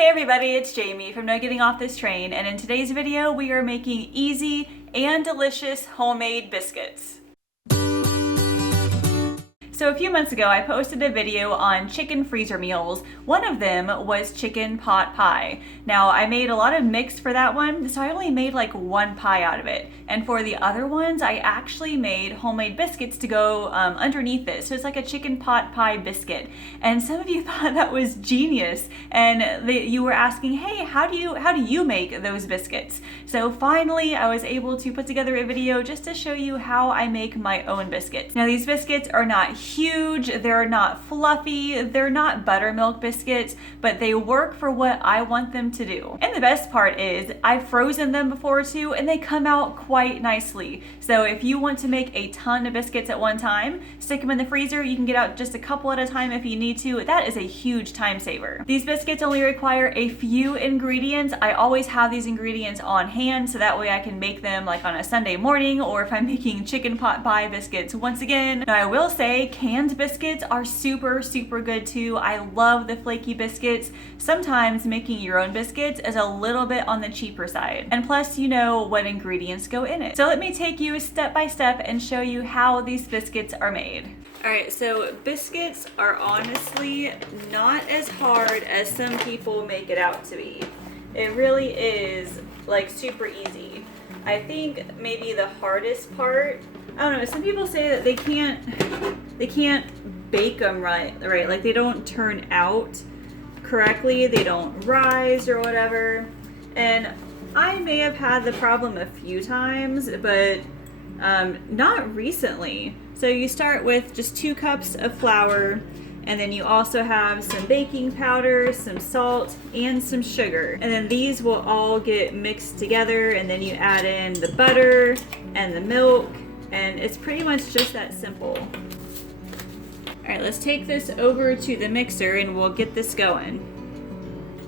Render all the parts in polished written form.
Hey everybody, it's Jamie from No Getting Off This Train, and in today's video we are making easy and delicious homemade biscuits. So a few months ago I posted a video on chicken freezer meals. One of them was chicken pot pie. Now I made a lot of mix for that one, so I only made like one pie out of it. And for the other ones I actually made homemade biscuits to go underneath it. So it's like a chicken pot pie biscuit. And some of you thought that was genius, and you were asking, hey, how do you make those biscuits? So finally I was able to put together a video just to show you how I make my own biscuits. Now these biscuits are not huge, they're not fluffy, they're not buttermilk biscuits, but they work for what I want them to do. And the best part is I've frozen them before too, and they come out quite nicely. So if you want to make a ton of biscuits at one time, stick them in the freezer. You can get out just a couple at a time if you need to. That is a huge time saver. These biscuits only require a few ingredients. I always have these ingredients on hand so that way I can make them like on a Sunday morning, or if I'm making chicken pot pie biscuits. Once again, now I will say canned biscuits are super good too. I love the flaky biscuits. Sometimes making your own biscuits is a little bit on the cheaper side. And plus you know what ingredients go in it. So let me take you step by step and show you how these biscuits are made. Alright, so biscuits are honestly not as hard as some people make it out to be. It really is like super easy. I think maybe the hardest part, I don't know, some people say that they can't bake them right, like they don't turn out correctly, they don't rise or whatever. And I may have had the problem a few times, but not recently. So you start with just 2 cups of flour, and then you also have some baking powder, some salt, and some sugar. And then these will all get mixed together, and then you add in the butter and the milk, and it's pretty much just that simple. Alright, let's take this over to the mixer and we'll get this going.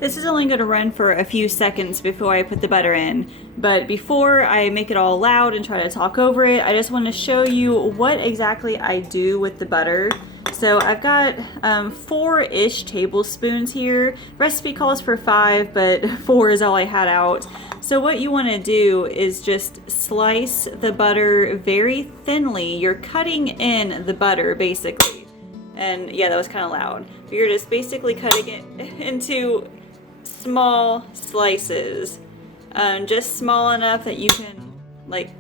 This is only going to run for a few seconds before I put the butter in, but before I make it all loud and try to talk over it, I just want to show you what exactly I do with the butter. So I've got 4-ish tablespoons here. Recipe calls for 5, but 4 is all I had out. So what you want to do is just slice the butter very thinly. You're cutting in the butter basically. And yeah, that was kind of loud. But you're just basically cutting it into small slices. Just small enough that you can like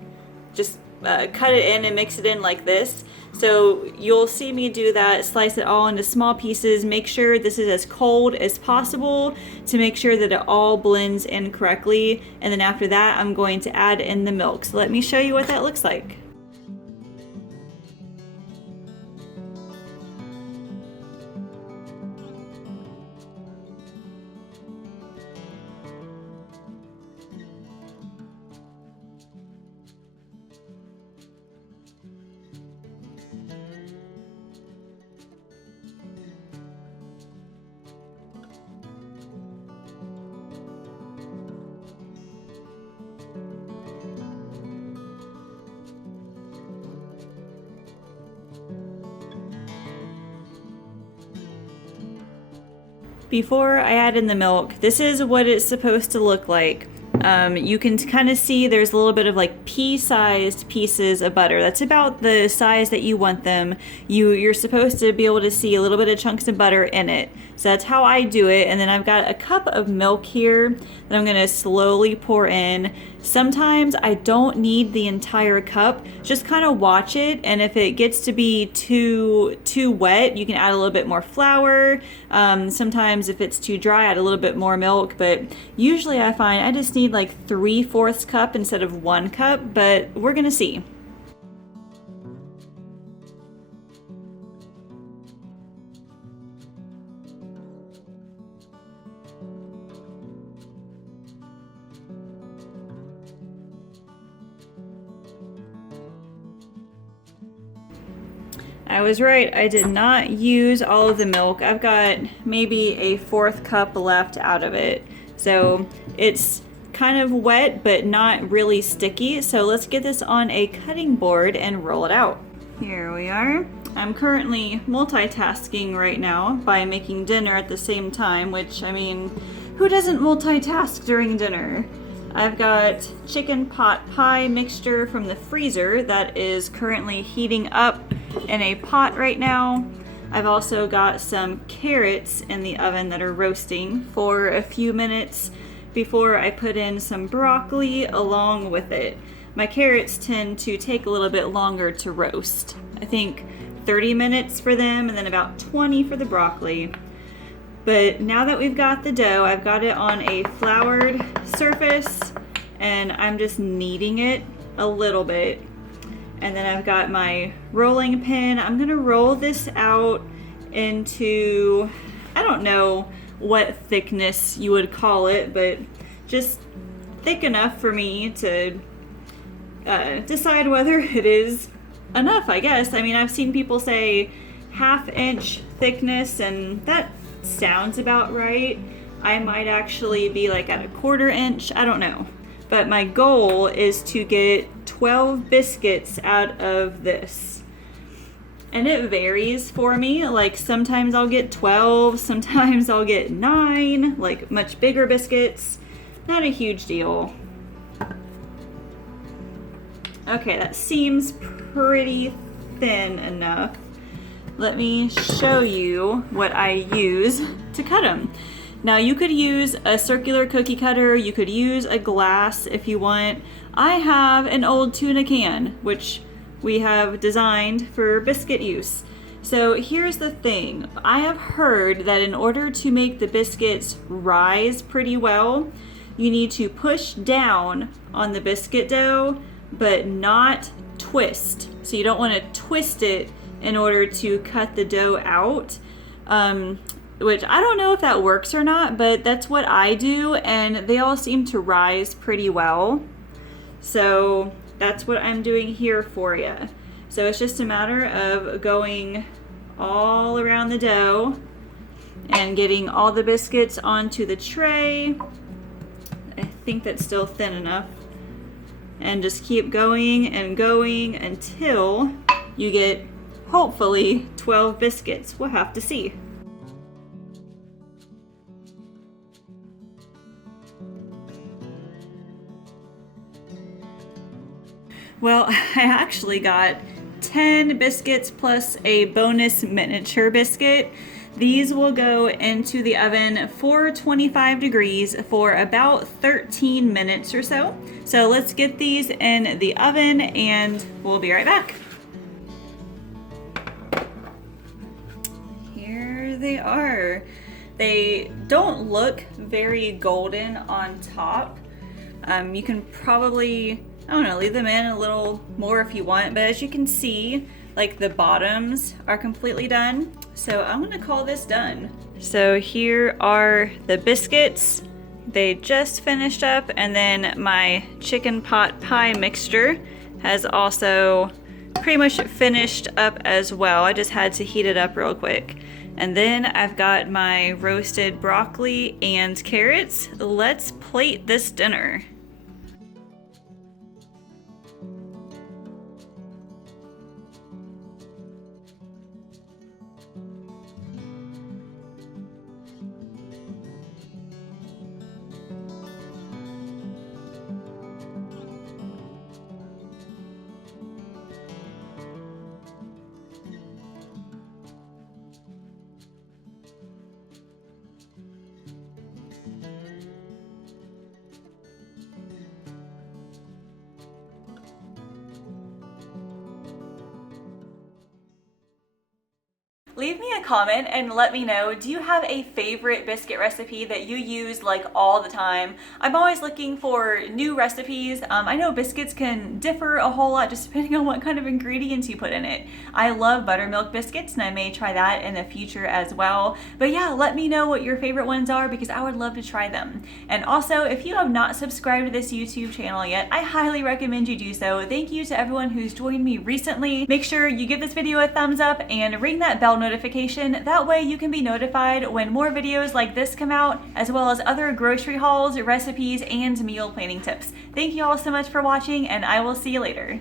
just cut it in and mix it in like this. So you'll see me do that, slice it all into small pieces. Make sure this is as cold as possible to make sure that it all blends in correctly. And then after that, I'm going to add in the milk. So let me show you what that looks like. Before I add in the milk, this is what it's supposed to look like. You can kind of see there's a little bit of like pea-sized pieces of butter. That's about the size that you want them. You're supposed to be able to see a little bit of chunks of butter in it. So that's how I do it. And then I've got a cup of milk here that I'm going to slowly pour in. Sometimes I don't need the entire cup. Just kind of watch it, and if it gets to be too wet, you can add a little bit more flour. Sometimes if it's too dry, add a little bit more milk, but usually I find I just need like 3/4 cup instead of 1 cup, but we're gonna see. I was right, I did not use all of the milk. I've got maybe a 1/4 cup left out of it. So it's kind of wet, but not really sticky. So let's get this on a cutting board and roll it out. Here we are. I'm currently multitasking right now by making dinner at the same time, which, I mean, who doesn't multitask during dinner? I've got chicken pot pie mixture from the freezer that is currently heating up in a pot right now. I've also got some carrots in the oven that are roasting for a few minutes before I put in some broccoli along with it. My carrots tend to take a little bit longer to roast. I think 30 minutes for them and then about 20 for the broccoli. But now that we've got the dough, I've got it on a floured surface and I'm just kneading it a little bit. And then I've got my rolling pin. I'm gonna roll this out into, I don't know what thickness you would call it, but just thick enough for me to decide whether it is enough, I guess. I mean, I've seen people say 1/2 inch thickness, and that sounds about right. I might actually be like at 1/4 inch, I don't know. But my goal is to get 12 biscuits out of this. And it varies for me. Like sometimes I'll get 12, sometimes I'll get 9, like much bigger biscuits. Not a huge deal. Okay, that seems pretty thin enough. Let me show you what I use to cut them. Now you could use a circular cookie cutter, you could use a glass if you want. I have an old tuna can, which we have designed for biscuit use. So here's the thing. I have heard that in order to make the biscuits rise pretty well, you need to push down on the biscuit dough, but not twist. So you don't want to twist it in order to cut the dough out, which I don't know if that works or not, but that's what I do, and they all seem to rise pretty well. So that's what I'm doing here for you. So it's just a matter of going all around the dough and getting all the biscuits onto the tray. I think that's still thin enough. And just keep going and going until you get, hopefully, 12 biscuits. We'll have to see. Well, I actually got 10 biscuits plus a bonus miniature biscuit. These will go into the oven for 25 degrees for about 13 minutes or so. So let's get these in the oven and we'll be right back. Here they are. They don't look very golden on top. You can probably, I don't know, leave them in a little more if you want, but as you can see, like the bottoms are completely done. So I'm gonna call this done. So here are the biscuits. They just finished up, and then my chicken pot pie mixture has also pretty much finished up as well. I just had to heat it up real quick. And then I've got my roasted broccoli and carrots. Let's plate this dinner. Leave me a comment and let me know, do you have a favorite biscuit recipe that you use like all the time? I'm always looking for new recipes. I know biscuits can differ a whole lot just depending on what kind of ingredients you put in it. I love buttermilk biscuits and I may try that in the future as well. But yeah, let me know what your favorite ones are because I would love to try them. And also, if you have not subscribed to this YouTube channel yet, I highly recommend you do so. Thank you to everyone who's joined me recently. Make sure you give this video a thumbs up and ring that bell notification. That way you can be notified when more videos like this come out, as well as other grocery hauls, recipes, and meal planning tips. Thank you all so much for watching, and I will see you later.